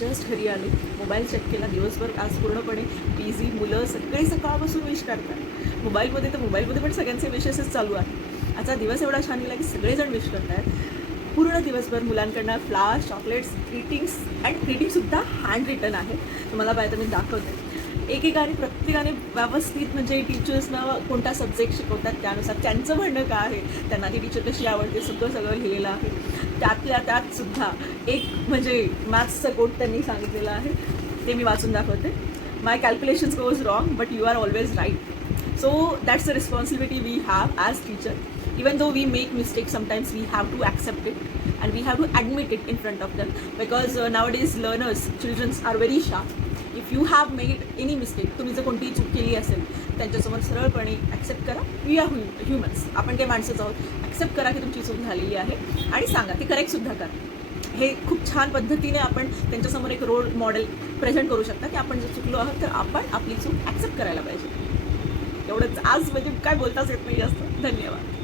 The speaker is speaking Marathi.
जस्ट घरी आले, मोबाईल चेक केला, दिवसभर आज पूर्णपणे बिझी, मुलं सगळी सकाळपासून विश करतात. मोबाईलमध्ये पण सगळ्यांचे विशेसच चालू आहे. आजचा दिवस एवढा छान गेला की सगळेजण विश करत आहेत. पूर्ण दिवसभर मुलांकडनं फ्लावर्स, चॉकलेट्स, ग्रीटिंग्स अँड ग्रीटिंगसुद्धा हँड रिटन आहे. तुम्हाला पाहिजे तर मी दाखवते. एकेकाने प्रत्येकाने व्यवस्थित म्हणजे टीचर्सनं कोणता सब्जेक्ट शिकवतात त्यानुसार त्यांचं म्हणणं काय आहे, त्यांना ती टीचर कशी आवडते सगळं लिहिलेलं आहे. त्यातल्या त्यातसुद्धा एक म्हणजे मॅथ्सचं कोट त्यांनी सांगितलेलं आहे, ते मी वाचून दाखवते. My calculations goes wrong but you are always right. So that's the responsibility we have as teacher. Even though we make mistakes, sometimes we have to accept it and we have to admit it in front of them, because nowadays learners, children are very sharp. If you have made any mistake, तुम्ही जर कोणतीही चूक केली असेल त्यांच्यासमोर सरळपणे ॲक्सेप्ट करा. वी आर ह्युमन्स, आपण काही माणसंच आहोत. ॲक्सेप्ट करा की तुमची चूक झालेली आहे आणि सांगा ती करेक्टसुद्धा करा. हे खूप छान पद्धतीने आपण त्यांच्यासमोर एक रोल मॉडेल प्रेझेंट करू शकता की आपण जर चुकलो आहोत तर आपण आपली चूक ॲक्सेप्ट करायला पाहिजे. एवढंच आज म्हणजे काय बोलताच येत नाही जास्त. धन्यवाद.